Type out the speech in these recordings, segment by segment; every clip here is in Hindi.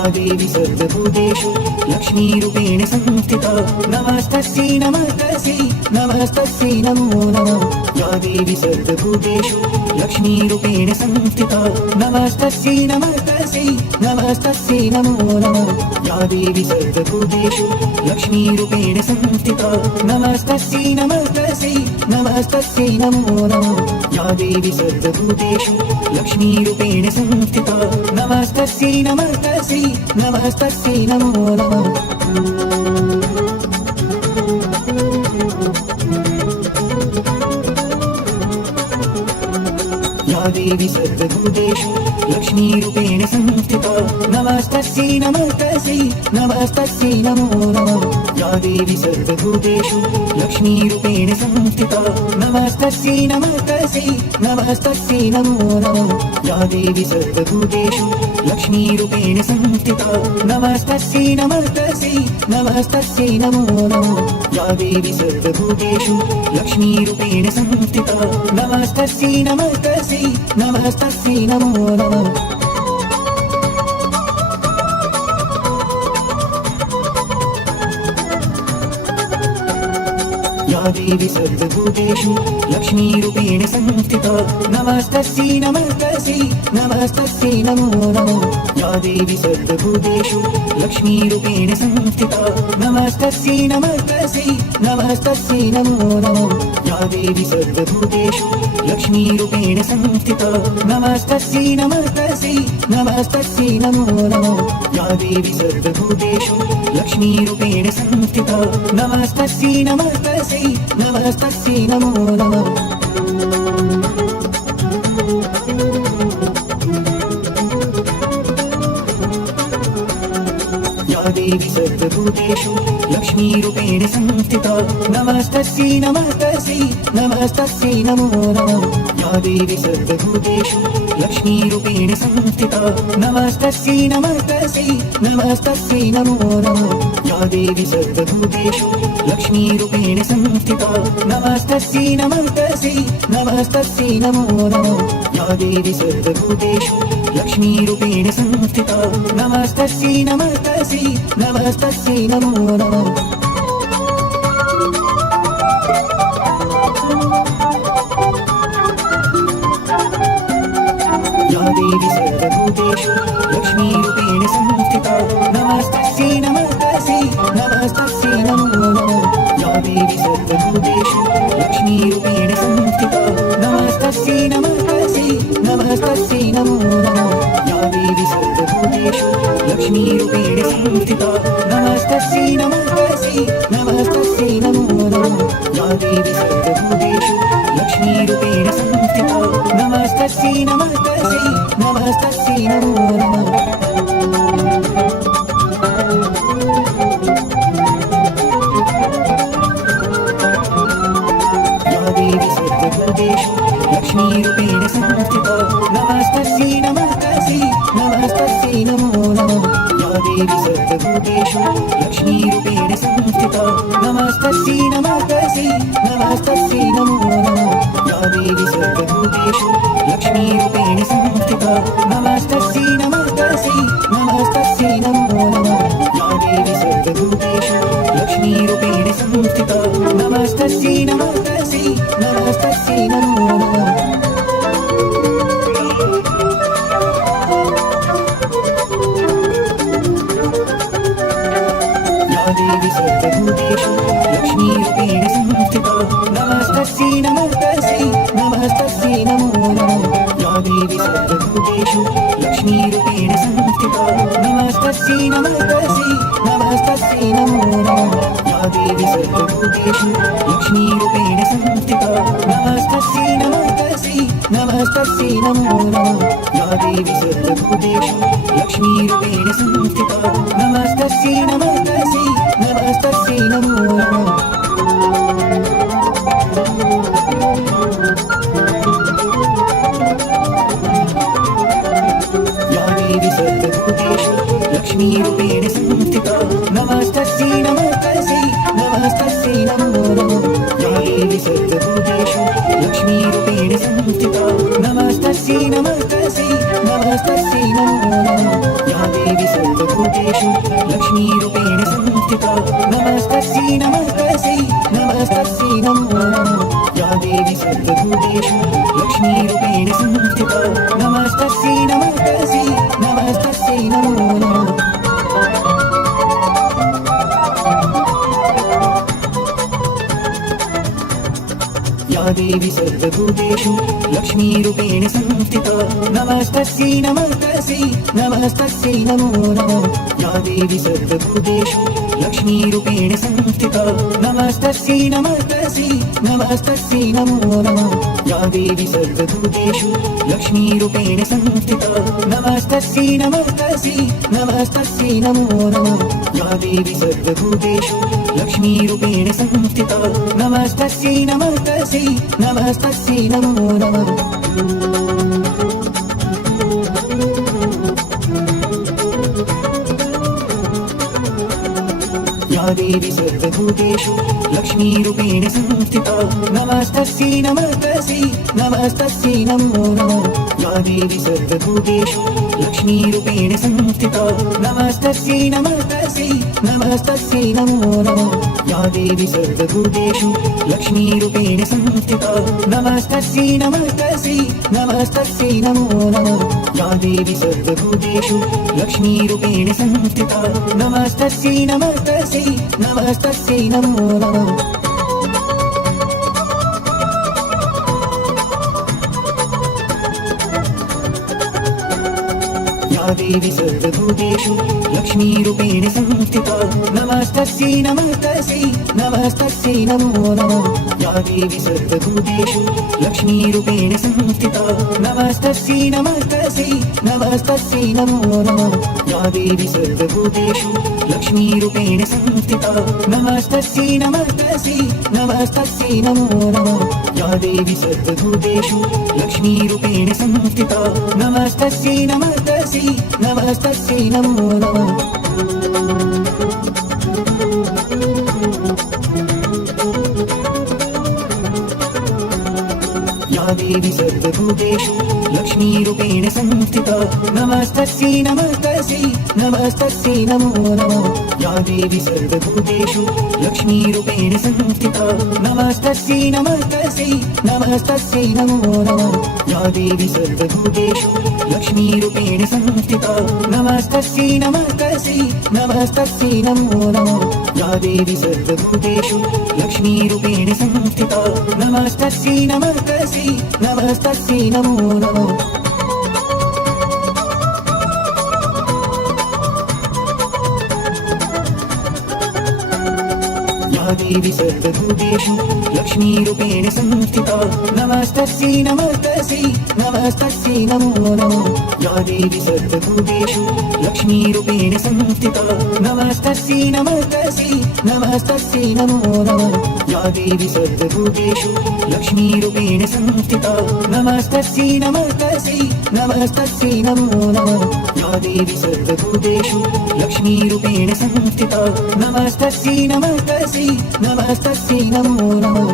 या देवी सर्वभूतेषु लक्ष्मीरूपेण संस्थिता नमस्तस्यै नमस्तस्यै नमस्तस्यै नमो नमः या देवी सर्वभूतेषु लक्ष्मीरूपेण संस्थिता नमस्तस्यै नमस्तस्यै नमस्तस्यै नमो नमः या देवी सर्वभूतेषु लक्ष्मीरूपेण संस्थिता नमस्तस्यै नमस्तस्यै नमस्तस्यै नमो नमः या देवी सर्वभूतेषु लक्ष्मीरूपेण संस्थिता नमस्तस्यै नमस्तस्यै नमस्तस्यै नमो नमः या देवी सर्वभूतेषु लक्ष्मीरूपेण संस्थिता नमस्तस्यै नमस्तस्यै नमस्तस्यै नमो नमः या देवी सर्वभूतेषु लक्ष्मीरूपेण संस्थिता नमस्तस्यै नमस्तस्यै नमस्तस्यै नमो नमः या देवी सर्वभूतेषु लक्ष्मीरूपेण संस्थिता नमस्तस्यै नमस्तस्यै नमस्तस्यै नमो नमः या देवी सर्वभूतेषु लक्ष्मीरूपेण संस्थिता नमस्तस्यै नमस्तस्यै नमस्तस्यै नमो नमः या देवी सर्वभूतेषु लक्ष्मीरूपेण संस्थिता नमस्तस्यै नमस्तस्यै नमस्तस्यै नमो नमः या देवी सर्वभूतेषु लक्ष्मीरूपेण संस्थिता नमस्तस्यै नमस्तस्यै नमस्तस्यै नमो नमः या देवी सर्वभूतेषु लक्ष्मीरूपेण संस्थिता नमस्तस्यै नमस्तस्यै नमस्तस्यै नमो नमः या देवी सर्वभूतेषु लक्ष्मीरूपेण संस्थिता नमस्तस्यै नमस्तस्यै नमस्तस्यै नमो नमः या देवी सर्वभूतेषु लक्ष्मीरूपेण संस्थिता नमस्तस्यै नमस्तस्यै नमस्तस्यै नमो नमः या देवी सर्वभूतेषु लक्ष्मीरूपेण संस्थिता नमस्तस्यै नमस्तस्यै नमस्तस्यै नमो नमः या देवी सर्वभूतेषु लक्ष्मीरूपेण संस्थिता नमस्तस्यै नमस्तस्यै नमस्तस्यै नमो नमः या देवी सर्वभूतेषु लक्ष्मीरूपेण संस्थिता नमस्तस्यै नमस्तस्यै नमस्तस्यै नमो नमः या देवी सर्वभूतेषु लक्ष्मीरूपेण संस्थिता नमस्तस्यै नमस्तस्यै नमस्तस्यै नमो नमः या देवी सर्वभूतेषु लक्ष्मीरूपेण संस्थिता नमस्तस्यै नमस्तस्यै नमस्तस्यै नमो नमः या देवी सर्वभूतेषु लक्ष्मीरूपेण संस्थिता नमस्तस्यै नमस्तस्यै नमस्तस्यै नमो नमः या देवी सर्वभूतेषु लक्ष्मीरूपेण संस्थिता नमस्तस्यै नमस्तस्यै नमस्तस्यै नमो नमः या देवी सर्वभूतेषु लक्ष्मीरूपेण संस्थिता नमस्तस्यै नमस्तस्यै नमस्तस्यै नमो नमः या देवी सर्वभूतेषु लक्ष्मीरूपेण संस्थिता नमस्तस्यै नमस्तस्यै नमस्तस्यै नमो नमः या देवी सर्वभूतेषु लक्ष्मीरूपेण संस्थिता नमस्तस्यै नमस्तस्यै नमस्तस्यै नमो नमः या देवी सर्वभूतेषु लक्ष्मीरूपेण संस्थिता नमस्तस्यै नमस्तस्यै नमस्तस्यै नमो नमः या देवी सर्वभूतेषु लक्ष्मीरूपेण संस्थिता नमस्तस्यै नमस्तस्यै नमस्तस्यै नमो नमः या देवी सर्वभूतेषु लक्ष्मीरूपेण संस्थिता नमस्तस्यै नमस्तस्यै नमस्तस्यै नमो नमः या देवी सर्वभूतेषु लक्ष्मीरूपेण संस्थिता नमस्तस्यै नमस्तस्यै नमस्तस्यै नमो नमः या देवी सर्वभूतेषु लक्ष्मीरूपेण संस्थिता नमस्तस्यै नमस्तस्यै नमस्तस्यै नमो नमः या देवी सर्वभूतेषु लक्ष्मीरूपेण संस्थिता नमस्तस्यै नमस्तस्यै नमस्तस्यै नमो नमः या देवी सर्वभूतेषु लक्ष्मीरूपेण संस्थिता नमस्तस्यै नमस्तस्यै नमस्तस्यै नमो नमः या देवी सर्वभूतेषु नमस्तस्यै नमस्तस्यै नमस्तस्यै नमो नमः या देवी सर्वभूतेषु लक्ष्मीरूपेण संस्थिता नमस्तस्यै नमस्तस्यै नमस्तस्यै नमो नमः या देवी सर्वभूतेषु लक्ष्मीरूपेण संस्थिता नमस्तस्यै नमस्तस्यै नमस्तस्यै नमो नमः या देवी सर्वभूतेषु लक्ष्मीरूपेण संस्थिता नमस्तस्यै नमस्तस्यै नमस्तस्यै नमो नमः या देवी सर्वभूतेषु लक्ष्मीरूपेण संस्थिता नमस्तस्यै नमस्तस्यै नमस्तस्यै नमो नमः या देवी सर्वभूतेषु लक्ष्मीरूपेण संस्थिता नमस्तस्यै नमस्तस्यै नमस्तस्यै नमो नमः या देवी सर्वभूतेषु लक्ष्मीरूपेण संस्थिता नमस्तस्यै नमस्तस्यै नमस्तस्यै नमो नमः या देवी सर्वभूतेषु लक्ष्मीरूपेण संस्थिता नमस्तस्यै नमस्तस्यै नमस्तस्यै नमो नमः या देवी सर्वभूतेषु लक्ष्मीरूपेण संस्थिता नमस्तस्यै नमस्तस्यै नमस्तस्यै नमो नमः या देवी सर्वभूतेषु लक्ष्मीरूपेण संस्थिता नमस्तस्यै नमस्तस्यै नमस्तस्यै नमो नमः या देवी सर्वभूतेषु लक्ष्मीरूपेण संस्थिता नमस्तस्यै नमस्तस्यै नमस्तस्यै नमो नमः या देवी सर्वभूतेषु लक्ष्मीरूपेण संस्थिता नमस्तस्यै नमस्तस्यै नमस्तस्यै नमो नमः या देवी सर्वभूतेषु लक्ष्मीरूपेण संस्थिता नमस्तस्यै नमस्तस्यै नमस्तस्यै नमो नमः या देवी सर्वभूतेषु लक्ष्मीरूपेण संस्थिता नमस्तस्यै नमस्तस्यै नमस्तस्यै नमो नमः या देवी सर्वभूतेषु लक्ष्मीरूपेण संस्थिता नमस्तस्यै नमस्तस्यै नमस्तस्यै नमो नमः या देवी सर्वभूतेषु लक्ष्मीरूपेण संस्थिता नमस्तस्यै नमस्तस्यै नमस्तस्यै नमो नमः या देवी सर्वभूतेषु लक्ष्मीरूपेण संस्थिता नमस्तस्यै नमस्तस्यै नमस्तस्यै नमो नमः या देवी सर्वभूतेषु लक्ष्मीरूपेण संस्थिता नमस्तस्यै नमस्तस्यै नमस्तस्यै नमो नमः या देवी सर्वभूतेषु लक्ष्मीरूपेण संस्थिता नमस्तस्यै नमस्तस्यै नमस्तस्यै नमो नमः या देवी सर्वभूतेषु लक्ष्मीरूपेण संस्थिता नमस्तस्यै नमस्तस्यै नमस्तस्यै नमो नमः या देवी सर्वभूतेषु लक्ष्मीरूपेण संस्थिता नमस्तस्यै नमस्तस्यै नमस्तस्यै नमो नमः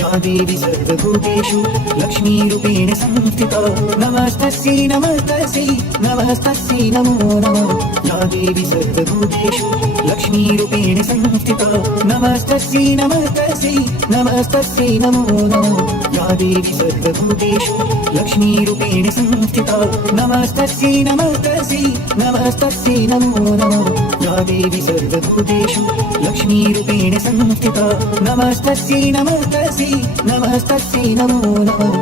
या देवी सर्वभूतेषु लक्ष्मीरूपेण संस्थिता नमस्तस्यै नमस्तस्यै नमस्तस्यै नमो नमः या देवी सर्वभूतेषु लक्ष्मीरूपेण संस्थिता नमस्तस्यै नमस्तस्यै नमस्तस्यै नमो नमः या देवी सर्वभूतेषु लक्ष्मीरूपेण संस्थिता नमस्तस्यै नमस्तस्यै नमस्तस्यै नमो नमः या देवी सर्वभूतेषु लक्ष्मीरूपेण संस्थिता नमस्तस्यै नमस्तस्यै नमस्तस्यै नमो नमः या देवी सर्वभूतेषु लक्ष्मीरूपेण संस्थिता नमस्तस्यै नमस्तस्यै नमस्तस्यै नमो नमः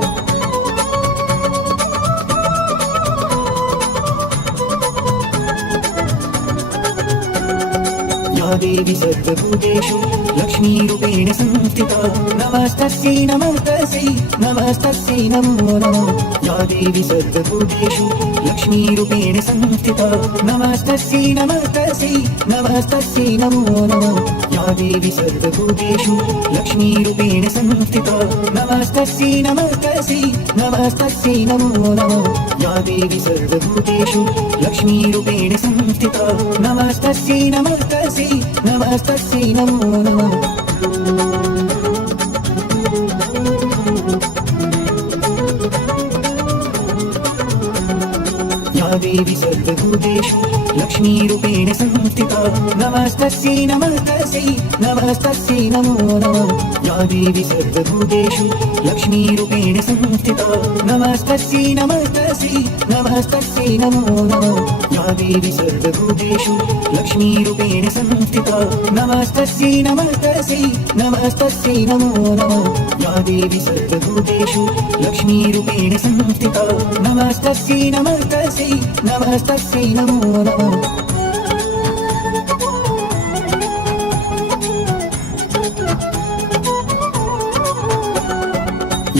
या देवी सर्वभूतेषु लक्ष्मीरूपेण संस्थिता नमस्तस्यै नमस्तस्यै नमस्तस्यै नमो नमः या देवी सर्वभूतेषु लक्ष्मीरूपेण संस्थिता नमस्तस्यै नमस्तस्यै नमस्तस्यै नमो नमः या देवी सर्वभूतेषु लक्ष्मीरूपेण संस्थिता नमस्तस्यै नमस्तस्यै नमस्तस्यै नमो नमः या देवी सर्वभूतेषु लक्ष्मीरूपेण संस्थिता नमस्तस्यै नमस्तस्यै नमस्तस्यै नमो नमः देवी सर्वभूतेषु लक्ष्मीरूपेण संस्थिता नमस्तस्यै नमस्तस्यै नमस्तस्यै नमो नमः या देवी सर्वभूतेषु लक्ष्मीरूपेण संस्थिता नमस्तस्यै नमस्तस्यै नमस्तस्यै नमो नमः या देवी सर्वभूतेषु लक्ष्मीरूपेण संस्थिता नमस्तस्यै नमस्तस्यै नमस्तस्यै नमो नमः या देवी सर्वभूतेषु लक्ष्मीरूपेण संस्थिता नमस्तस्यै नमस्तस्यै नमस्तस्यै नमो नमः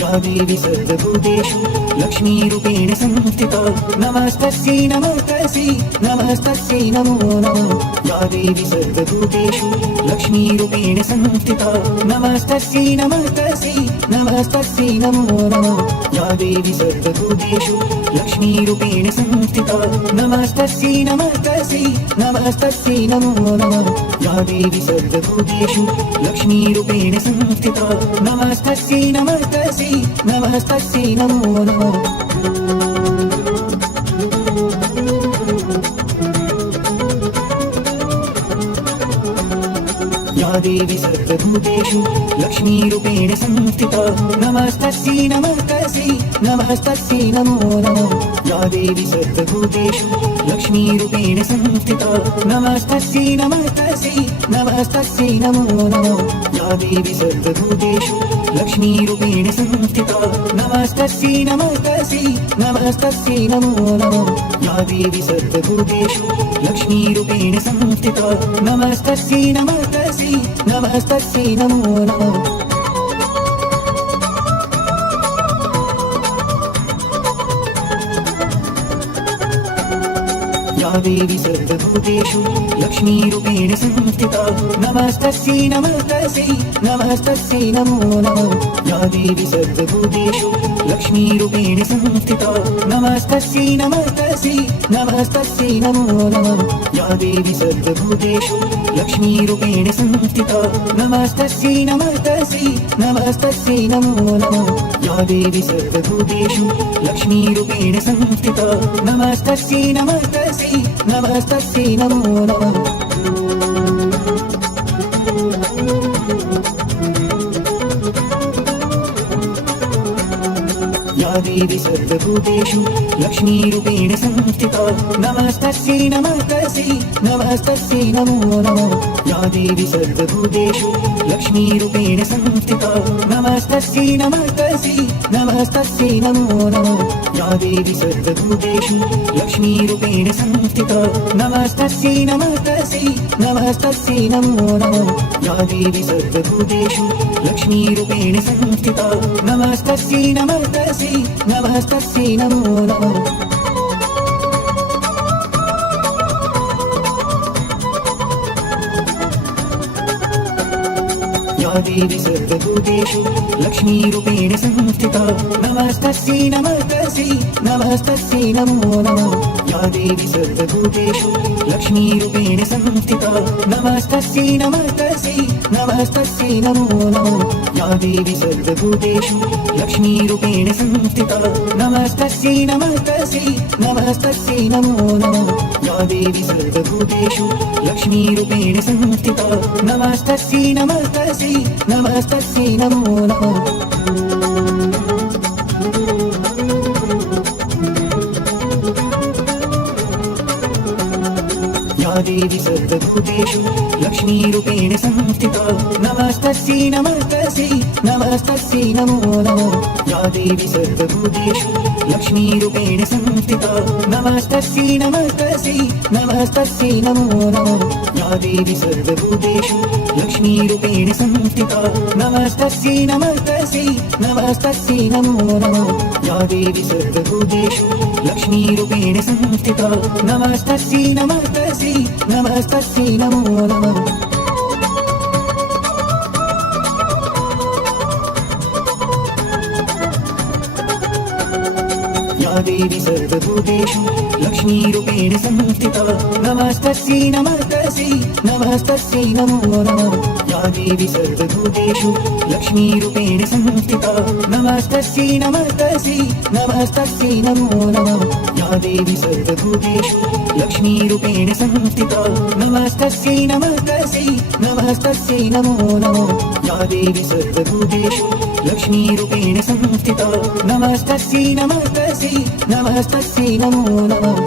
या देवी सर्वभूतेषु लक्ष्मीरूपेण संस्थिता नमस्तस्यै नमस्तस्यै नमस्तस्यै नमो नमः या देवी सर्वभूतेषु लक्ष्मीरूपेण संस्थिता नमस्तस्यै नमस्तस्यै नमस्तस्यै नमो नमः या देवी सर्वभूतेषु लक्ष्मीरूपेण संस्थिता नमस्तस्यै नमस्तस्यै नमस्तस्यै नमो नमः या देवी सर्वभूतेषु लक्ष्मीरूपेण संस्थिता नमस्तस्यै नमस्तस्यै नमस्तस्यै नमो नमः या देवी सर्वभूतेषु लक्ष्मीरूपेण संस्थिता नमस्तस्यै नमस्तस्यै नमस्तस्यै नमो नमः या देवी सर्वभूतेषु लक्ष्मीरूपेण संस्थिता नमस्तस्यै नमस्तस्यै नमस्तस्यै नमो नमः या देवी सर्वभूतेषु लक्ष्मीरूपेण संस्थिता नमस्तस्यै नमस्तस्यै नमस्तस्यै नमो नमः या देवी सर्वभूतेषु लक्ष्मीरूपेण संस्थिता नमस्तस्यै नमस्तस्यै नमस्तस्यै नमो नमः या देवी सर्वभूतेषु लक्ष्मीरूपेण संस्थिता नमस्तस्यै नमस्तस्यै नमस्तस्यै नमो नमः या देवी सर्वभूतेषु लक्ष्मीरूपेण संस्थिता नमस्तस्यै नमस्तस्यै नमस्तस्यै नमो नमः या देवी सर्वभूतेषु लक्ष्मीरूपेण संस्थिता नमस्तस्यै नमस्तस्यै नमस्तस्यै नमो नमः या देवी सर्वभूतेषु लक्ष्मीरूपेण संस्थिता नमस्तस्यै नमस्तस्यै नमस्तस्यै नमो नमः या देवी सर्वभूतेषु लक्ष्मीरूपेण संस्थिता नमस्तस्यै नमस्तस्यै नमस्तस्यै नमो नमः या देवी सर्वभूतेषु लक्ष्मीरूपेण संस्थिता नमस्तस्यै नमस्तस्यै नमस्तस्यै नमो नमः या देवी सर्वभूतेषु लक्ष्मीरूपेण संस्थिता नमस्तस्यै नमस्तस्यै नमस्तस्यै नमो नमः या देवी सर्वभूतेषु लक्ष्मीरूपेण संस्थिता नमस्तस्यै नमस्तस्यै नमस्तस्यै नमो नमः या देवी सर्वभूतेषु लक्ष्मीरूपेण संस्थिता नमस्तस्यै नमस्तस्यै नमस्तस्यै नमो नमः या देवी सर्वभूतेषु लक्ष्मीरूपेण संस्थिता नमस्तस्यै नमस्तस्यै नमस्तस्यै नमो नमः या देवी सर्वभूतेषु लक्ष्मीरूपेण संस्थिता नमस्तस्यै नमस्तस्यै नमस्तस्यै नमो नमः या देवी सर्वभूतेषु लक्ष्मीरूपेण संस्थिता नमस्तस्यै नमस्तस्यै नमस्तस्यै नमो नमः या देवी सर्वभूतेषु लक्ष्मीरूपेण संस्थिता नमस्तस्यै नमस्तस्यै नमस्तस्यै नमो नमः या देवी सर्वभूतेषु लक्ष्मीरूपेण संस्थिता नमस्तस्यै नमस्तस्यै नमस्तस्यै नमो नमः या देवी सर्वभूतेषु लक्ष्मीरूपेण संस्थिता नमस्तस्यै नमस्तस्यै नमस्तस्यै नमो नमः या देवी सर्वभूतेषु लक्ष्मीरूपेण संस्थिता नमस्तस्यै नमस्तस्यै नमस्तस्यै नमो नमः या देवी सर्वभूतेषु लक्ष्मीरूपेण संस्थिता नमस्तस्यै नमस्तस्यै नमस्तस्यै नमो नमः या देवी सर्वभूतेषु लक्ष्मीरूपेण संस्थिता नमस्तस्यै नमस्तस्यै नमस्तस्यै नमो नमः या देवी सर्वभूतेषु लक्ष्मीरूपेण संस्थिता नमस्तस्यै नमस्तस्यै नमस्तस्यै नमो नमः या देवी सर्वभूतेषु लक्ष्मीरूपेण संस्थिता नमस्तस्यै नमस्तस्यै नमस्तस्यै नमो नमः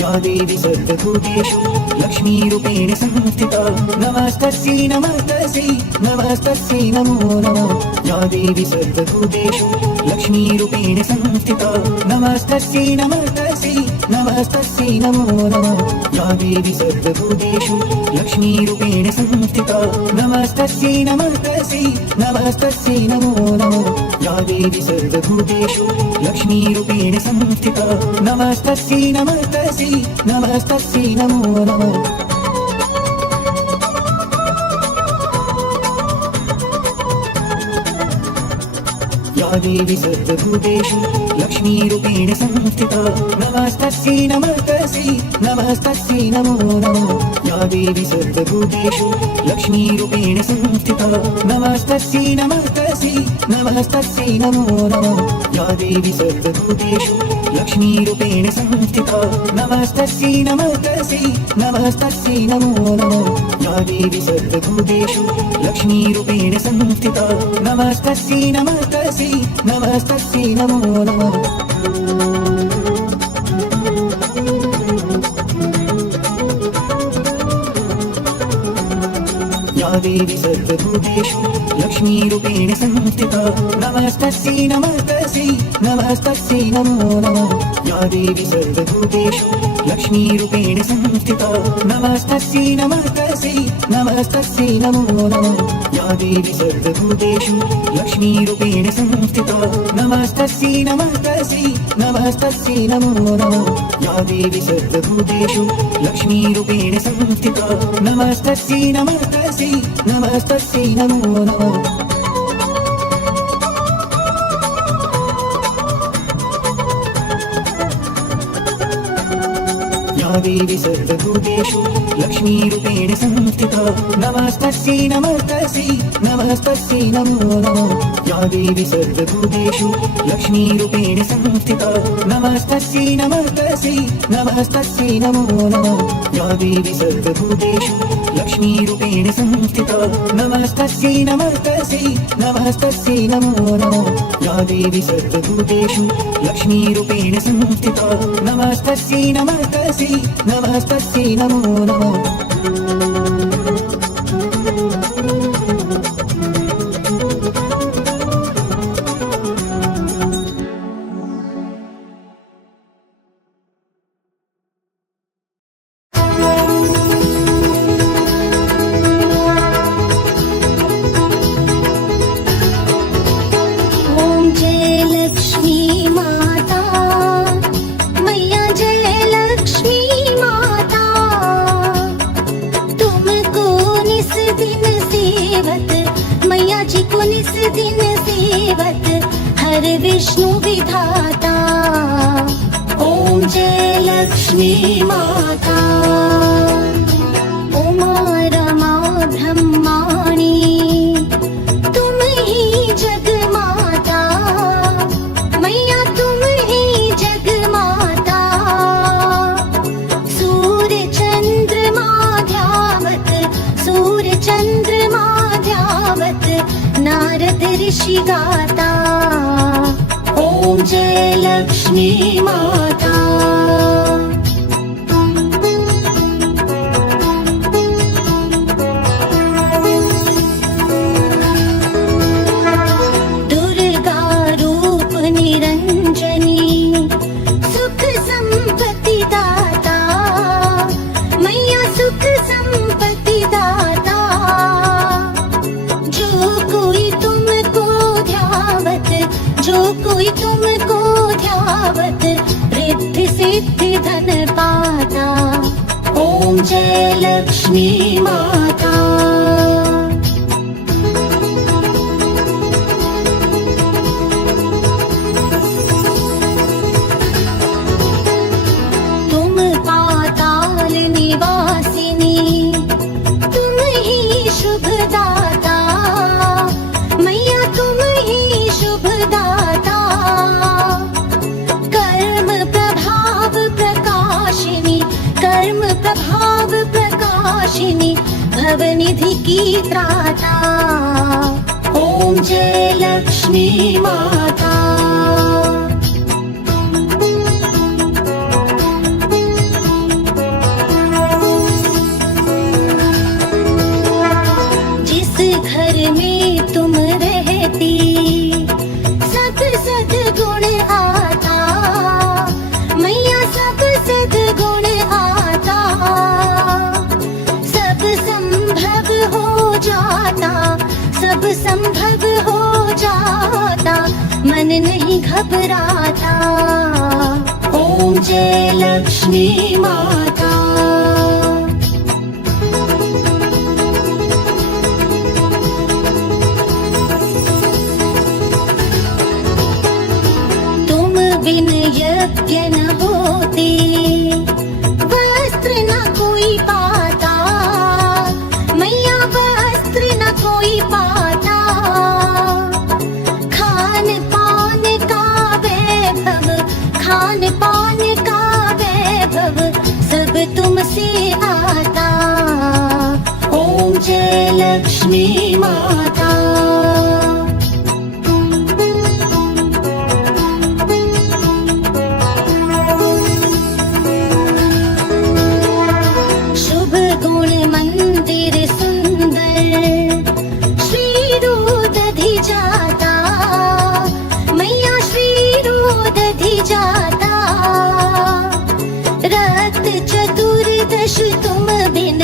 या देवी सर्वभूतेषु लक्ष्मीरूपेण संस्थिता नमस्तस्यै नमस्तस्यै नमस्तस्यै नमो नमः या देवी सर्वभूतेषु लक्ष्मीरूपेण संस्थिता नमस्तस्यै नमस्तस्यै नमस्तस्यै नमो नमः या देवी सर्वभूतेषु लक्ष्मीरूपेण संस्थिता नमस्तस्यै नमस्तस्यै नमस्तस्यै नमो नमः या देवी सर्वभूतेषु लक्ष्मीरूपेण संस्थिता नमस्तस्यै नमस्तस्यै नमस्तस्यै नमो नमः या देवी सर्वभूतेषु लक्ष्मीरूपेण संस्थिता नमस्तस्यै नमस्तस्यै नमस्तस्यै नमो नमः या देवी सर्वभूतेषु लक्ष्मीरूपेण संस्थिता नमस्तस्यै नमस्तस्यै नमस्तस्यै नमो नमः या देवी सर्वभूतेषु लक्ष्मीरूपेण संस्थिता नमस्तस्यै नमस्तस्यै नमस्तस्यै नमो नमः या देवी सर्वभूतेषु लक्ष्मीरूपेण संस्थिता नमस्तस्यै नमस्तस्यै नमस्तस्यै नमो नमः या देवी सर्वभूतेषु लक्ष्मीरूपेण संस्थिता नमस्तस्यै नमस्तस्यै नमस्तस्यै नमो नमः या देवी सर्वभूतेषु लक्ष्मीरूपेण संस्थिता नमस्तस्यै नमस्तस्यै नमस्तस्यै नमो नमः या देवी सर्वभूतेषु लक्ष्मीरूपेण संस्थिता नमस्तस्यै नमस्तस्यै नमस्तस्यै नमो नमः या देवी सर्वभूतेषु लक्ष्मीरूपेण संस्थिता नमस्तस्यै नमस्तस्यै नमस्तस्यै नमो नमः या देवी सर्वभूतेषु लक्ष्मीरूपेण संस्थिता नमस्तस्यै नमस्तस्यै नमस्तस्यै नमो नमः या देवी सर्वभूतेषु लक्ष्मीरूपेण संस्थिता नमस्तस्यै नमस्तस्यै नमस्तस्यै नमो नमः या देवी सर्वभूतेषु लक्ष्मीरूपेण संस्थिता नमस्तस्यै नमस्तस्यै नमस्तस्यै नमो नमः या देवी सर्वभूतेषु लक्ष्मीरूपेण संस्थिता नमस्तस्यै नमस्तस्यै नमस्तस्यै नमो नमः विष्णु विधाता ओम जय लक्ष्मी माता उमा रमा ब्रह्माणी तुम ही जग माता मैया तुम ही जग माता सूर्य चंद्रमा ध्यावत नारद ऋषि गाता ओम जय लक्ष्मी माता दुर्गा रूप निरंजनी सुख संपत्ति दाता मैया सुख संपत्ति दाता जो कोई तुमको ध्यावत रिद्धि सिद्धि धन पाता ओम जय लक्ष्मी माता सिद्धि की त्राता। ओम जय लक्ष्मी माता। जिस घर में तुम रहती सब सद्गुण आता, मैया सब सद्गुण आता। सब संभव हो जाता, सब संभव हो जाता, मन नहीं घबराता। ओम जय लक्ष्मी माता। तुम बिन यज्ञ न होते, वस्त्र न कोई पाता, मैया वस्त्र न कोई पाता। खान पान का वैभव, खान पान का वैभव सब तुमसे आता। ओम जय लक्ष्मी माता। शुभ गुण मंदिर सुंदर, श्री रूदधि जाता, मैया श्री रूदधि जाता। रत चतुर्दश तुम बिन,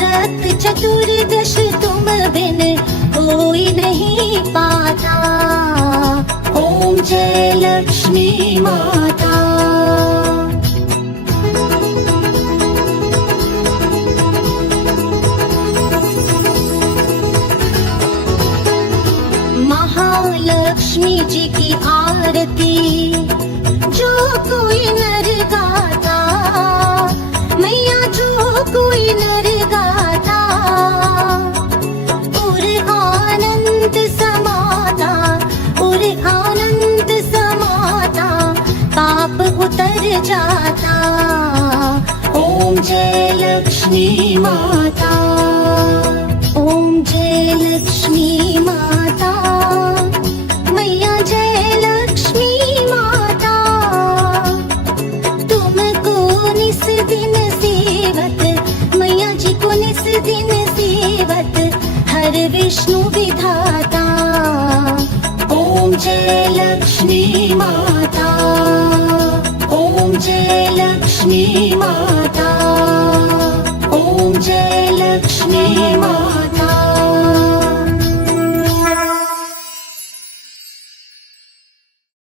रत चतुर्दश तुम बिन कोई नहीं पाता। ओम जय लक्ष्मी माता। महालक्ष्मी जी की आरती जो कोई नर गाता, मैया जो कोई नर गाता। और आनंद समाता, और आनंद समाता, पाप उतर जाता। ओम जय लक्ष्मी माता। ओम जय लक्ष्मी माता, मैया जय लक्ष्मी माता। तुमको निस दिन सेवत, मैया जी को निस दिन सेवत, हर विष्णु विधाता। ओम जय लक्ष्मी माता। ओम जय लक्ष्मी माता। ओम जय लक्ष्मी माता।